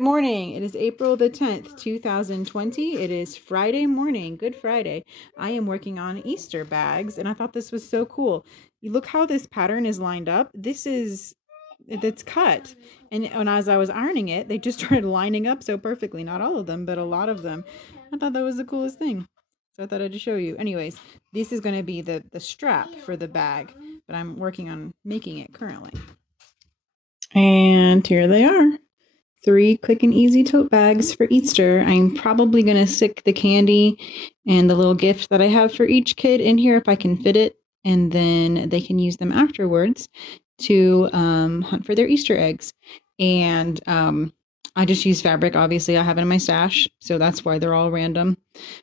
Good morning. It is April the 10th, 2020. It is Friday morning, Good Friday. I am working on Easter bags, and I thought this was so cool. You look how this pattern is lined up. It's cut. And as I was ironing it, they just started lining up so perfectly. Not all of them, but a lot of them. I thought that was the coolest thing. So I thought I'd just show you. Anyways, this is going to be the strap for the bag, but I'm working on making it currently. And here they are. 3 quick and easy tote bags for Easter. I'm probably going to stick the candy and the little gift that I have for each kid in here if I can fit it, and then they can use them afterwards to hunt for their Easter eggs. And I just use fabric. Obviously, I have it in my stash, so that's why they're all random.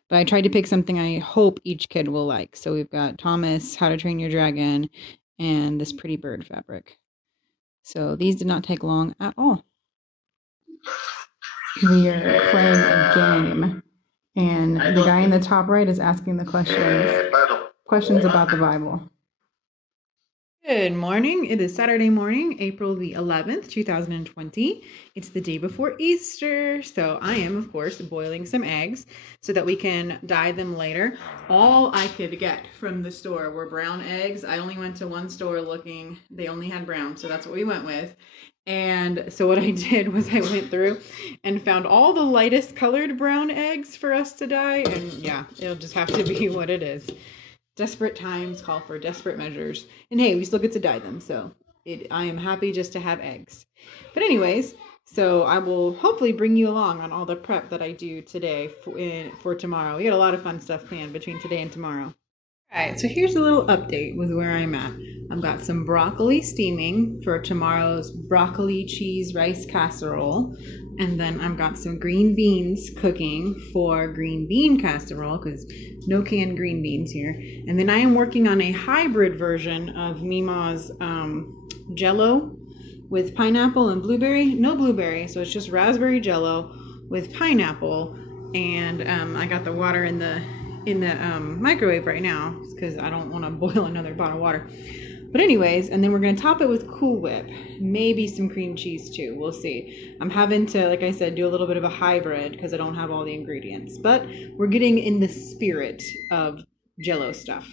But I tried to pick something I hope each kid will like. So we've got Thomas, How to Train Your Dragon, and this pretty bird fabric. So these did not take long at all. We are playing a game, and the guy in the top right is asking the questions about the Bible. Good morning. It is Saturday morning, April the 11th, 2020. It's the day before Easter, so I am, of course, boiling some eggs so that we can dye them later. All I could get from the store were brown eggs. I only went to one store looking. They only had brown, so that's what we went with. And so what I did was I went through and found all the lightest colored brown eggs for us to dye. And yeah, it'll just have to be what it is. Desperate times call for desperate measures. And hey, we still get to dye them. So I am happy just to have eggs. But anyways, so I will hopefully bring you along on all the prep that I do today for tomorrow. We got a lot of fun stuff planned between today and tomorrow. All right, so here's a little update with where I'm at. I've got some broccoli steaming for tomorrow's broccoli cheese rice casserole. And then I've got some green beans cooking for green bean casserole because no canned green beans here. And then I am working on a hybrid version of Mima's Jell-O with pineapple and blueberry. No blueberry, so it's just raspberry Jell-O with pineapple. And I got the water in the microwave right now because I don't want to boil another pot of water. But anyways, and then we're going to top it with Cool Whip, maybe some cream cheese too. We'll see. I'm having to, like I said, do a little bit of a hybrid because I don't have all the ingredients. But we're getting in the spirit of Jell-O stuff.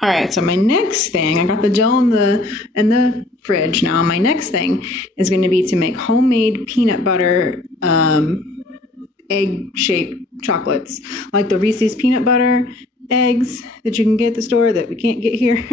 All right, so my next thing, I got the gel in the fridge now. My next thing is going to be to make homemade peanut butter egg-shaped chocolates, like the Reese's peanut butter eggs that you can get at the store that we can't get here.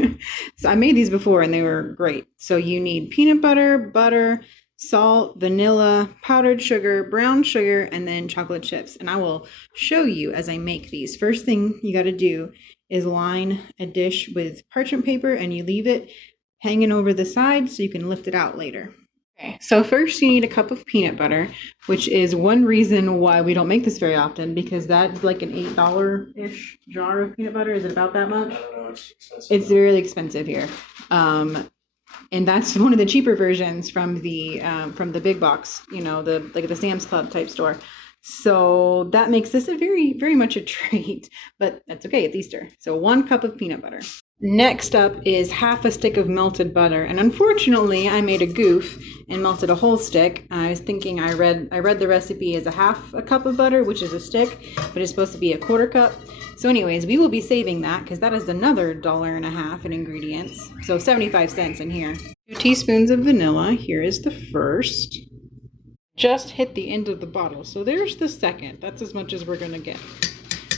So I made these before and they were great. So you need peanut butter, salt, vanilla, powdered sugar, brown sugar, and then chocolate chips. And I will show you as I make these. First thing you got to do is line a dish with parchment paper and you leave it hanging over the side so you can lift it out later. Okay, so first you need a cup of peanut butter, which is one reason why we don't make this very often, because that's like an $8-ish jar of peanut butter. Is it about that much? I don't know, it's expensive. It's really expensive here. And that's one of the cheaper versions from the big box, the Sam's Club type store. So that makes this a very, very much a treat, but that's okay, it's Easter. So 1 cup of peanut butter. Next up is half a stick of melted butter, and unfortunately I made a goof and melted a whole stick. I was thinking I read the recipe as a cup of butter, which is a stick, but it's supposed to be a 1/4 cup. So anyways, we will be saving that because that is another $1.50 in ingredients. So 75 cents in here. 2 teaspoons of vanilla. Here is the first. Just hit the end of the bottle. So there's the second. That's as much as we're gonna get.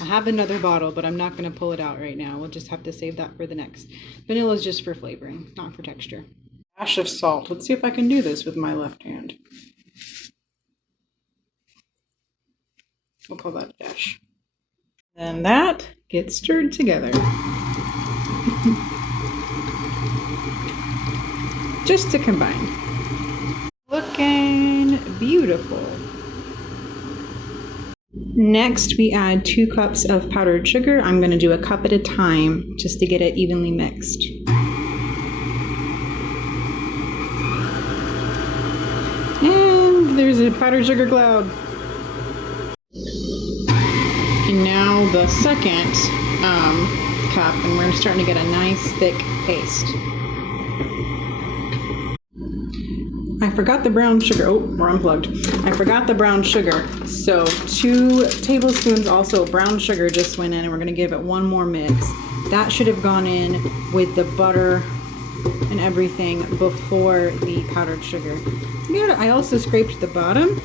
I have another bottle, but I'm not going to pull it out right now. We'll just have to save that for the next. Vanilla is just for flavoring, not for texture. Dash of salt. Let's see if I can do this with my left hand. We'll call that a dash. Then that gets stirred together. Just to combine. Looking beautiful. Next, we add 2 cups of powdered sugar. I'm going to do a cup at a time just to get it evenly mixed. And there's a powdered sugar cloud. And now the second cup, and we're starting to get a nice thick paste. I forgot the brown sugar. Oh, we're unplugged. I forgot the brown sugar. So 2 tablespoons also brown sugar just went in, and we're going to give it one more mix. That should have gone in with the butter and everything before the powdered sugar. Yeah, I also scraped the bottom,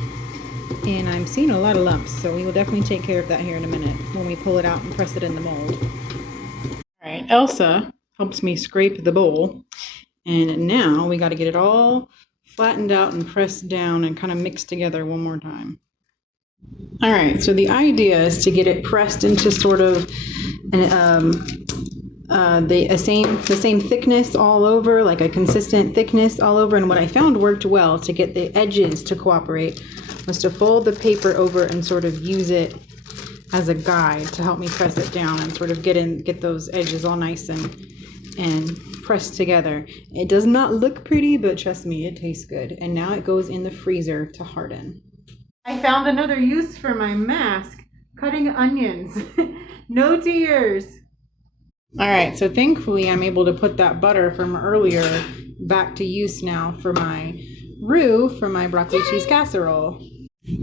and I'm seeing a lot of lumps, so we will definitely take care of that here in a minute when we pull it out and press it in the mold. All right, Elsa helps me scrape the bowl, and now we got to get it all flattened out and pressed down and kind of mixed together one more time. All right, so the idea is to get it pressed into sort of the same thickness all over, like a consistent thickness all over. And what I found worked well to get the edges to cooperate was to fold the paper over and sort of use it as a guide to help me press it down and sort of get those edges all nice and pressed together. It does not look pretty, but trust me, it tastes good. And now it goes in the freezer to harden. I found another use for my mask, cutting onions. No tears. All right, so thankfully I'm able to put that butter from earlier back to use now for my roux for my broccoli cheese casserole.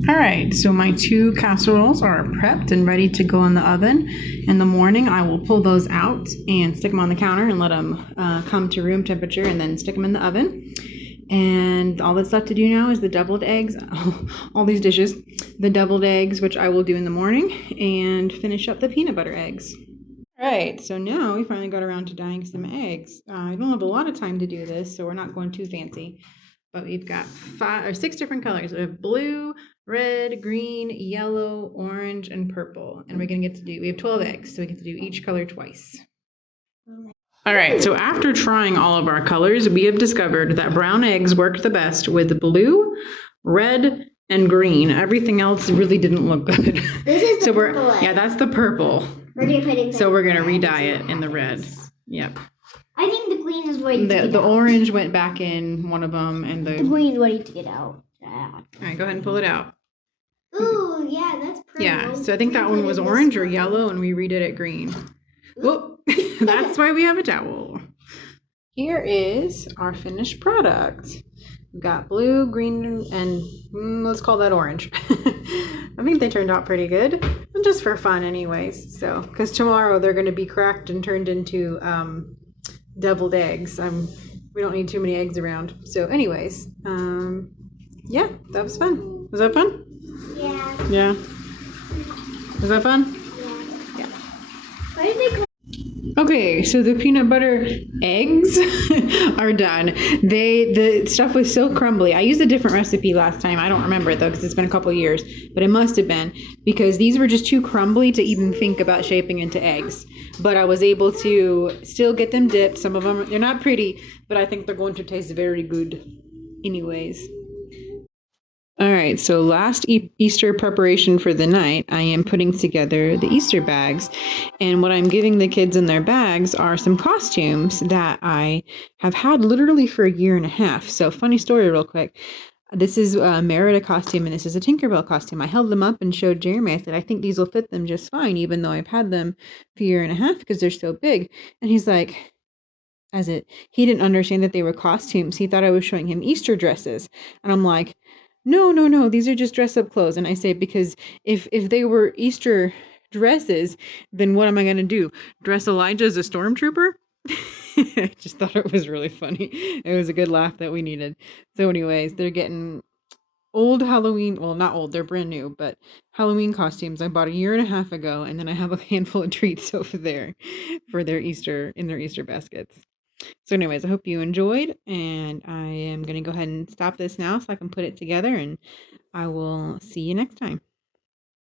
All right, so my 2 casseroles are prepped and ready to go in the oven. In the morning, I will pull those out and stick them on the counter and let them come to room temperature, and then stick them in the oven. And all that's left to do now is the deviled eggs, all these dishes, the deviled eggs, which I will do in the morning, and finish up the peanut butter eggs. All right, so now we finally got around to dyeing some eggs. I don't have a lot of time to do this, so we're not going too fancy. But we've got 5 or 6 different colors. We have blue, red, green, yellow, orange, and purple. And we have 12 eggs, so we get to do each color twice. All right, so after trying all of our colors, we have discovered that brown eggs worked the best with blue, red, and green. Everything else really didn't look good. This is the purple egg. Yeah, that's the purple. We're gonna so we're gonna re-dye it in the red. Yep. I think the green is ready to get out. The orange went back in one of them, and the green is ready to get out. All right, go ahead and pull it out. Ooh, yeah, that's purple. Yeah, so I think that one was orange or yellow, and we redid it green. Whoop, that's why we have a towel. Here is our finished product. We've got blue, green, and let's call that orange. I think they turned out pretty good, just for fun anyways. So, because tomorrow they're going to be cracked and turned into deviled eggs. We don't need too many eggs around. So anyways, yeah, that was fun. Was that fun? Yeah. Yeah. Was that fun? Yeah. Why did they call Okay, so the peanut butter eggs are done. The stuff was so crumbly. I used a different recipe last time. I don't remember it though because it's been a couple years, but it must have been because these were just too crumbly to even think about shaping into eggs. But I was able to still get them dipped. Some of them, they're not pretty, but I think they're going to taste very good anyways. All right, so last Easter preparation for the night, I am putting together the Easter bags. And what I'm giving the kids in their bags are some costumes that I have had literally for a year and a half. So funny story real quick. This is a Merida costume, and this is a Tinkerbell costume. I held them up and showed Jeremy. I said, I think these will fit them just fine, even though I've had them for a year and a half because they're so big. And he's like, he didn't understand that they were costumes. He thought I was showing him Easter dresses. And I'm like, no, these are just dress up clothes. And I say, because if they were Easter dresses, then what am I going to do? Dress Elijah as a stormtrooper? I just thought it was really funny. It was a good laugh that we needed. So anyways, they're getting old Halloween, well, not old, they're brand new, but Halloween costumes I bought a year and a half ago. And then I have a handful of treats over there for their Easter baskets. So anyways, I hope you enjoyed, and I am going to go ahead and stop this now so I can put it together, and I will see you next time.